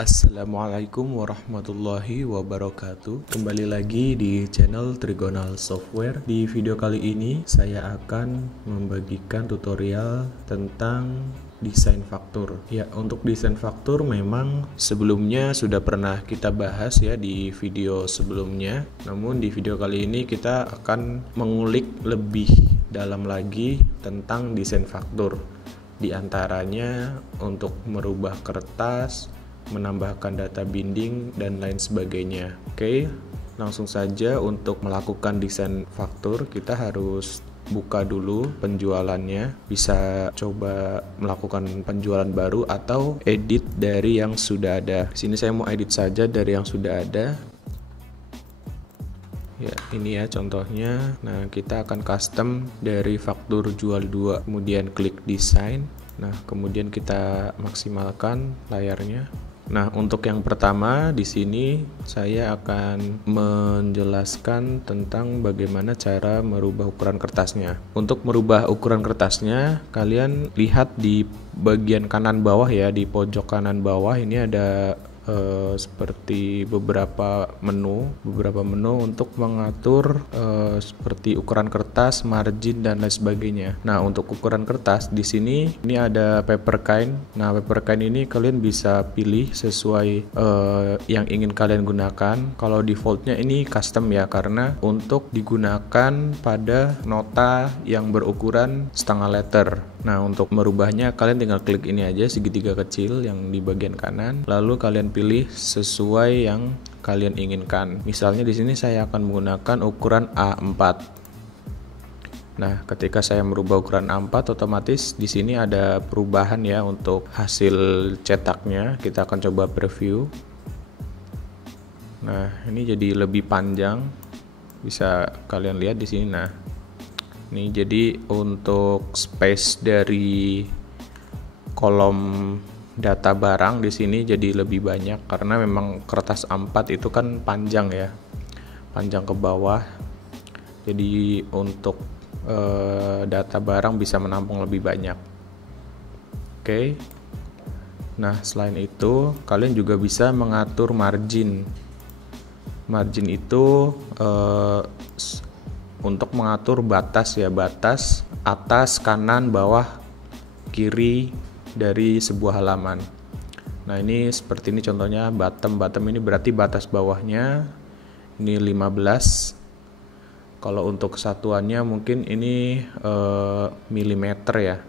Assalamualaikum warahmatullahi wabarakatuh. Kembali lagi di channel Trigonal Software. Di video kali ini saya akan membagikan tutorial tentang desain faktur. Ya, untuk desain faktur memang sebelumnya sudah pernah kita bahas ya di video sebelumnya. Namun di video kali ini kita akan mengulik lebih dalam lagi tentang desain faktur. Di antaranya untuk merubah kertas, menambahkan data binding, dan lain sebagainya. Oke, langsung saja untuk melakukan desain faktur, kita harus buka dulu penjualannya. Bisa coba melakukan penjualan baru atau edit dari yang sudah ada. Di sini saya mau edit saja dari yang sudah ada. Ya, ini ya contohnya. Nah, kita akan custom dari faktur jual 2, kemudian klik desain. Nah, kemudian kita maksimalkan layarnya. Nah, untuk yang pertama di sini saya akan menjelaskan tentang bagaimana cara merubah ukuran kertasnya. Untuk merubah ukuran kertasnya, kalian lihat di bagian kanan bawah ya, di pojok kanan bawah ini ada seperti beberapa menu untuk mengatur seperti ukuran kertas, margin, dan lain sebagainya. Nah, untuk ukuran kertas di sini ini ada paper kind. Nah, paper kind ini kalian bisa pilih sesuai yang ingin kalian gunakan. Kalau defaultnya ini custom ya, karena untuk digunakan pada nota yang berukuran setengah letter. Nah, untuk merubahnya kalian tinggal klik ini aja, segitiga kecil yang di bagian kanan, lalu kalian pilih sesuai yang kalian inginkan. Misalnya di sini saya akan menggunakan ukuran A4. Nah, ketika saya merubah ukuran A4, otomatis di sini ada perubahan ya untuk hasil cetaknya. Kita akan coba preview. Nah, ini jadi lebih panjang. Bisa kalian lihat di sini. Nah, ini jadi untuk space dari kolom data barang di sini jadi lebih banyak karena memang kertas A4 itu kan panjang ya, panjang ke bawah. Jadi untuk data barang bisa menampung lebih banyak. Oke. Nah, selain itu kalian juga bisa mengatur margin. Margin itu untuk mengatur batas ya, batas atas, kanan, bawah, kiri dari sebuah halaman. Nah, ini seperti ini contohnya, bottom ini berarti batas bawahnya ini 15. Kalau untuk kesatuannya mungkin ini milimeter ya.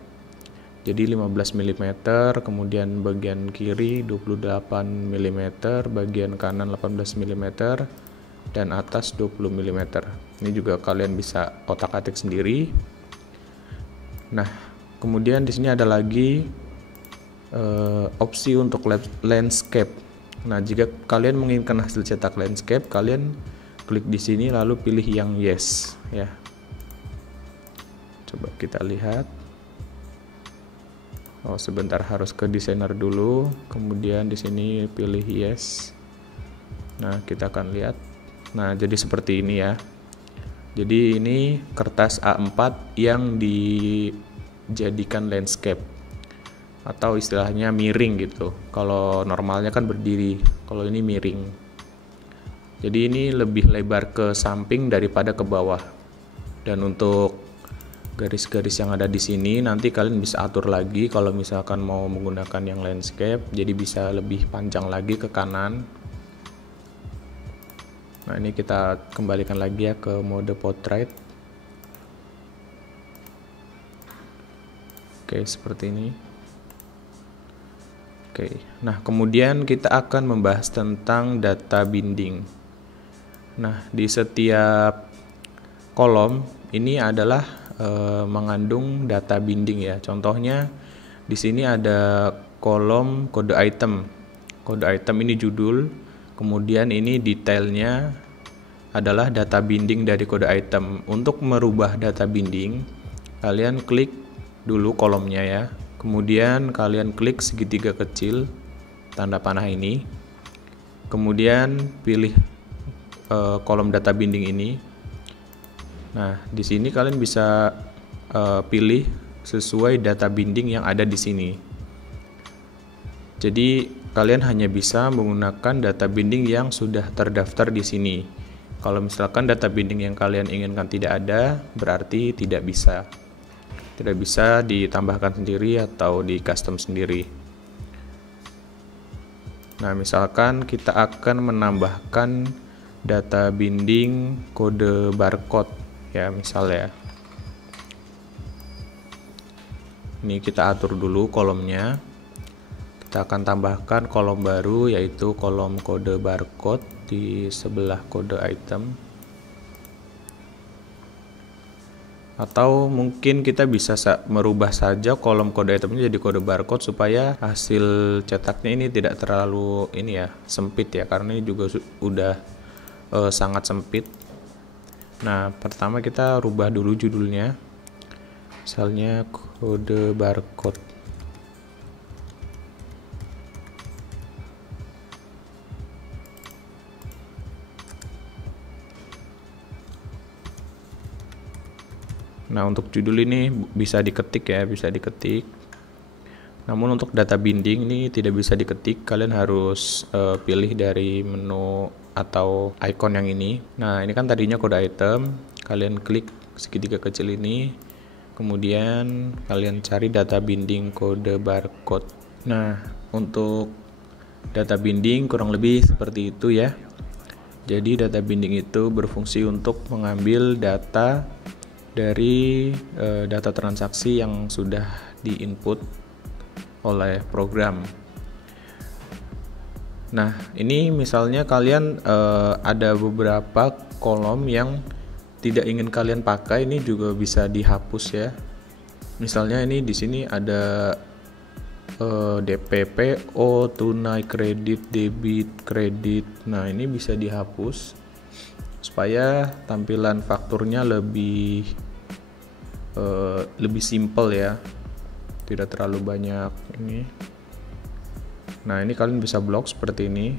Jadi 15 mm, kemudian bagian kiri 28 mm, bagian kanan 18 mm, dan atas 20 mm. Ini juga kalian bisa otak-atik sendiri. Nah, kemudian di sini ada lagi opsi untuk landscape. Nah, jika kalian menginginkan hasil cetak landscape, kalian klik di sini lalu pilih yang yes ya. Coba kita lihat. Oh, sebentar, harus ke desainer dulu. Kemudian di sini pilih yes. Nah, kita akan lihat. Nah, jadi seperti ini ya. Jadi ini kertas A4 yang dijadikan landscape atau istilahnya miring gitu. Kalau normalnya kan berdiri, kalau ini miring. Jadi ini lebih lebar ke samping daripada ke bawah. Dan untuk garis-garis yang ada di sini nanti kalian bisa atur lagi kalau misalkan mau menggunakan yang landscape, jadi bisa lebih panjang lagi ke kanan. Nah, ini kita kembalikan lagi ya ke mode portrait. Oke, seperti ini. Oke, nah kemudian kita akan membahas tentang data binding. Nah, di setiap kolom ini adalah mengandung data binding ya. Contohnya di sini ada kolom kode item. Kode item ini judul. Kemudian ini detailnya adalah data binding dari kode item. Untuk merubah data binding, kalian klik dulu kolomnya ya. Kemudian kalian klik segitiga kecil tanda panah ini. Kemudian pilih kolom data binding ini. Nah, di sini kalian bisa pilih sesuai data binding yang ada di sini. Jadi kalian hanya bisa menggunakan data binding yang sudah terdaftar di sini. Kalau misalkan data binding yang kalian inginkan tidak ada, berarti tidak bisa ditambahkan sendiri atau di custom sendiri. Nah, misalkan kita akan menambahkan data binding kode barcode ya, misalnya. Ini kita atur dulu kolomnya. Kita akan tambahkan kolom baru, yaitu kolom kode barcode di sebelah kode item. Atau mungkin kita bisa merubah saja kolom kode itemnya jadi kode barcode supaya hasil cetaknya ini tidak terlalu sempit ya, karena ini juga udah sangat sempit. Nah, pertama kita rubah dulu judulnya, misalnya kode barcode. Nah, untuk judul ini bisa diketik ya, bisa diketik. Namun untuk data binding ini tidak bisa diketik, kalian harus pilih dari menu atau icon yang ini. Nah, ini kan tadinya kode item, kalian klik segitiga kecil ini, kemudian kalian cari data binding kode barcode. Nah, untuk data binding kurang lebih seperti itu ya. Jadi data binding itu berfungsi untuk mengambil data dari data transaksi yang sudah diinput oleh program. Nah, ini misalnya kalian ada beberapa kolom yang tidak ingin kalian pakai, ini juga bisa dihapus ya. Misalnya ini di sini ada DPPO, tunai, kredit, debit, kredit. Nah, ini bisa dihapus supaya tampilan fakturnya lebih simple ya, tidak terlalu banyak ini. Nah, ini kalian bisa blok seperti ini,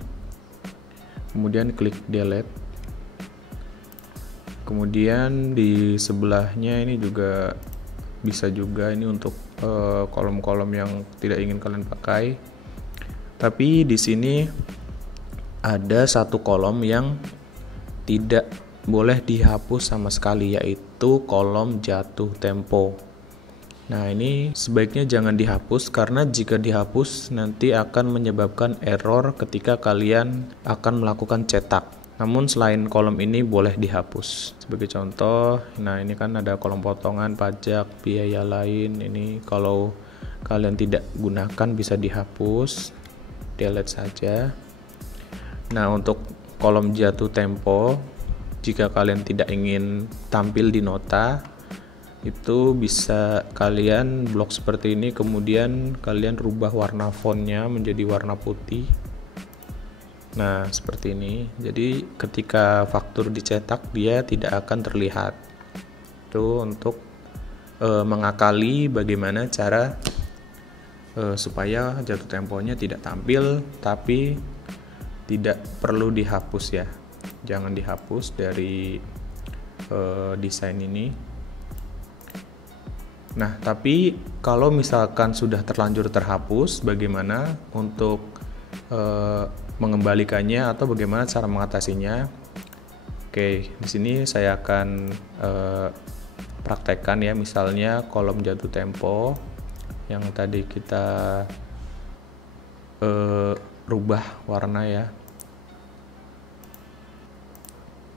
kemudian klik delete. Kemudian di sebelahnya ini juga bisa juga, ini untuk kolom-kolom yang tidak ingin kalian pakai. Tapi di sini ada satu kolom yang tidak boleh dihapus sama sekali, yaitu kolom jatuh tempo. Nah, ini sebaiknya jangan dihapus, karena jika dihapus nanti akan menyebabkan error ketika kalian akan melakukan cetak. Namun selain kolom ini boleh dihapus. Sebagai contoh, nah ini kan ada kolom potongan, pajak, biaya lain. Ini kalau kalian tidak gunakan bisa dihapus, delete saja. Nah, untuk kolom jatuh tempo, jika kalian tidak ingin tampil di nota, itu bisa kalian blok seperti ini, kemudian kalian rubah warna fontnya menjadi warna putih. Nah, seperti ini. Jadi ketika faktur dicetak dia tidak akan terlihat. Itu untuk mengakali bagaimana cara supaya jatuh temponya tidak tampil, tapi tidak perlu dihapus ya. Jangan dihapus dari desain ini. Nah, tapi kalau misalkan sudah terlanjur terhapus, bagaimana untuk mengembalikannya atau bagaimana cara mengatasinya? Oke, di sini saya akan praktekkan ya, misalnya kolom jatuh tempo yang tadi kita rubah warna ya.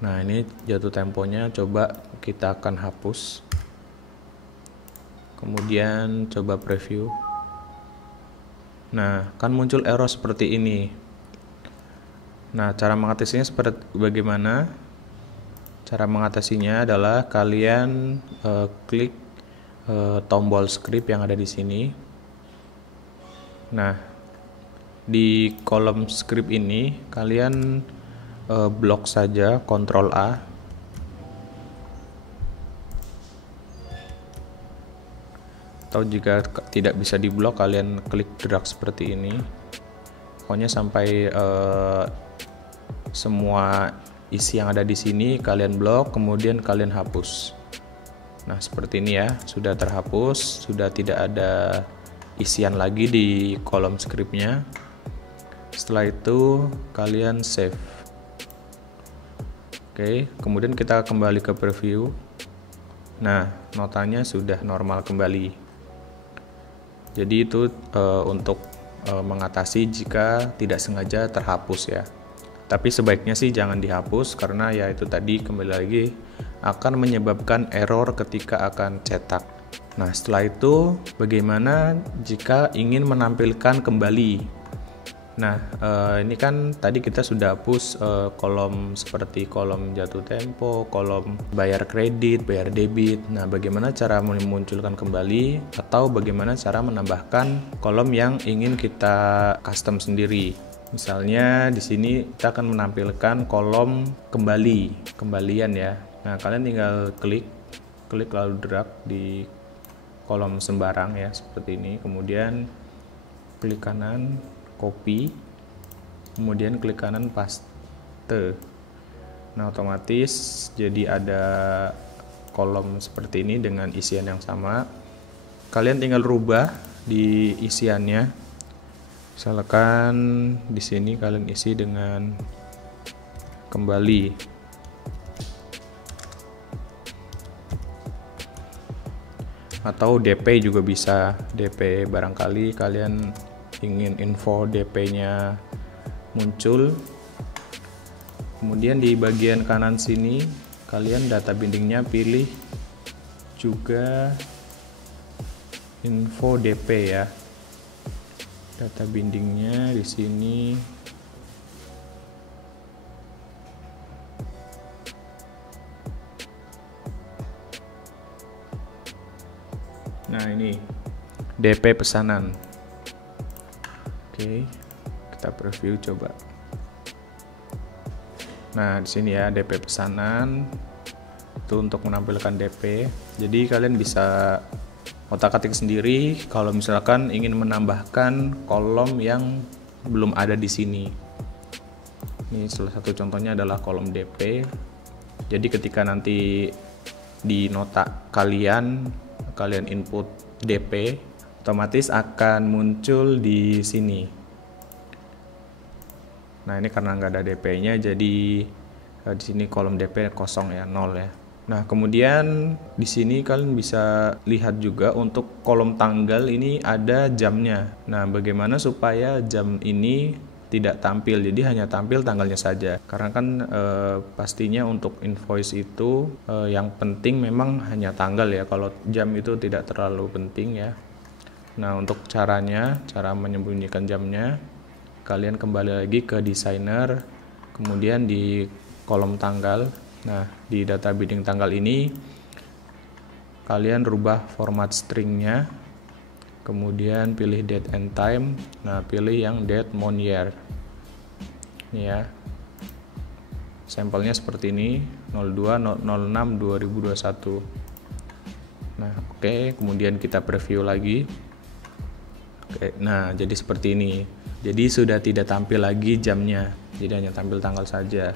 Nah, ini jatuh temponya coba kita akan hapus. Kemudian coba preview. Nah, kan muncul error seperti ini. Nah, cara mengatasinya seperti bagaimana? Cara mengatasinya adalah kalian klik tombol script yang ada di sini. Nah, di kolom script ini kalian blok saja, Ctrl A. Atau jika tidak bisa diblok, kalian klik drag seperti ini. Pokoknya sampai semua isi yang ada di sini kalian blok, kemudian kalian hapus. Nah, seperti ini ya, sudah terhapus, sudah tidak ada isian lagi di kolom scriptnya. Setelah itu kalian save. Oke, kemudian kita kembali ke preview. Nah, notanya sudah normal kembali. Jadi itu untuk mengatasi jika tidak sengaja terhapus ya. Tapi sebaiknya sih jangan dihapus karena ya itu tadi kembali lagi akan menyebabkan error ketika akan cetak. Nah, setelah itu bagaimana jika ingin menampilkan kembali? Nah, ini kan tadi kita sudah hapus kolom seperti kolom jatuh tempo, kolom bayar kredit, bayar debit. Nah, bagaimana cara memunculkan kembali atau bagaimana cara menambahkan kolom yang ingin kita custom sendiri? Misalnya di sini kita akan menampilkan kolom kembalian ya. Nah, kalian tinggal klik lalu drag di kolom sembarang ya seperti ini. Kemudian klik kanan copy, kemudian klik kanan paste. Nah, otomatis jadi ada kolom seperti ini dengan isian yang sama. Kalian tinggal rubah di isiannya. Misalkan di sini kalian isi dengan kembali. Atau DP juga bisa. DP barangkali kalian ingin info DP-nya muncul. Kemudian di bagian kanan sini kalian data bindingnya pilih juga info DP ya. Data bindingnya di sini nah ini DP pesanan. Oke, kita preview coba. Nah, di sini ya DP pesanan itu untuk menampilkan DP. Jadi kalian bisa otak-atik sendiri kalau misalkan ingin menambahkan kolom yang belum ada di sini. Ini salah satu contohnya adalah kolom DP. Jadi ketika nanti di nota kalian input DP, otomatis akan muncul di sini. Nah, ini karena nggak ada DP-nya, jadi di sini kolom DP kosong ya, 0 ya. Nah, kemudian di sini kalian bisa lihat juga untuk kolom tanggal ini ada jamnya. Nah, bagaimana supaya jam ini tidak tampil, jadi hanya tampil tanggalnya saja. Karena kan pastinya untuk invoice itu yang penting memang hanya tanggal ya. Kalau jam itu tidak terlalu penting ya. Nah, untuk cara menyembunyikan jamnya, kalian kembali lagi ke designer, kemudian di kolom tanggal. Nah, di data binding tanggal ini kalian rubah format stringnya, kemudian pilih date and time. Nah, pilih yang date, month, year. Ini ya. Sampelnya seperti ini, 02/06/2021. Nah, oke, kemudian kita preview lagi. Oke, nah jadi seperti ini. Jadi sudah tidak tampil lagi jamnya, jadi hanya tampil tanggal saja.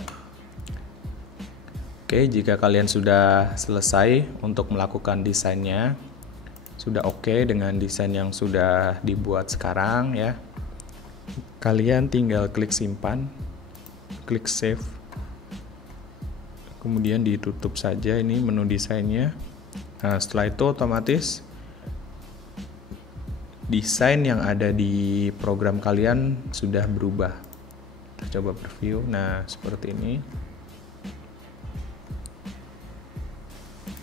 Oke, jika kalian sudah selesai untuk melakukan desainnya, sudah oke dengan desain yang sudah dibuat sekarang ya, kalian tinggal klik simpan, klik save, kemudian ditutup saja ini menu desainnya. Nah, setelah itu otomatis desain yang ada di program kalian sudah berubah. Kita coba preview. Nah, seperti ini.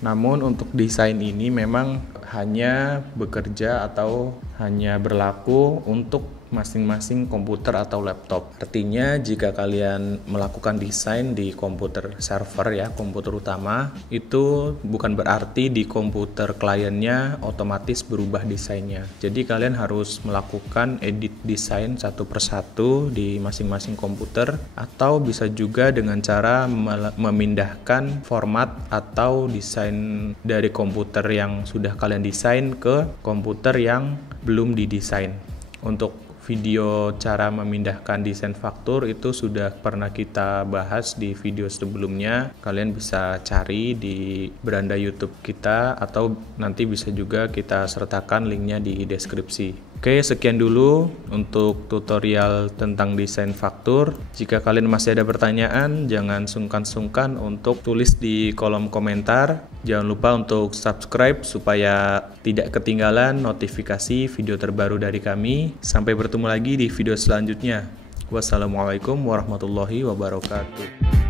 Namun untuk desain ini memang hanya bekerja atau hanya berlaku untuk masing-masing komputer atau laptop. Artinya jika kalian melakukan desain di komputer server ya, komputer utama, itu bukan berarti di komputer kliennya otomatis berubah desainnya. Jadi kalian harus melakukan edit desain satu persatu di masing-masing komputer, atau bisa juga dengan cara memindahkan format atau desain dari komputer yang sudah kalian desain ke komputer yang belum didesain. Untuk video cara memindahkan desain faktur itu sudah pernah kita bahas di video sebelumnya. Kalian bisa cari di beranda YouTube kita, atau nanti bisa juga kita sertakan linknya di deskripsi. Oke, sekian dulu untuk tutorial tentang desain faktur. Jika kalian masih ada pertanyaan, jangan sungkan-sungkan untuk tulis di kolom komentar. Jangan lupa untuk subscribe supaya tidak ketinggalan notifikasi video terbaru dari kami. Sampai bertemu lagi di video selanjutnya. Wassalamualaikum warahmatullahi wabarakatuh.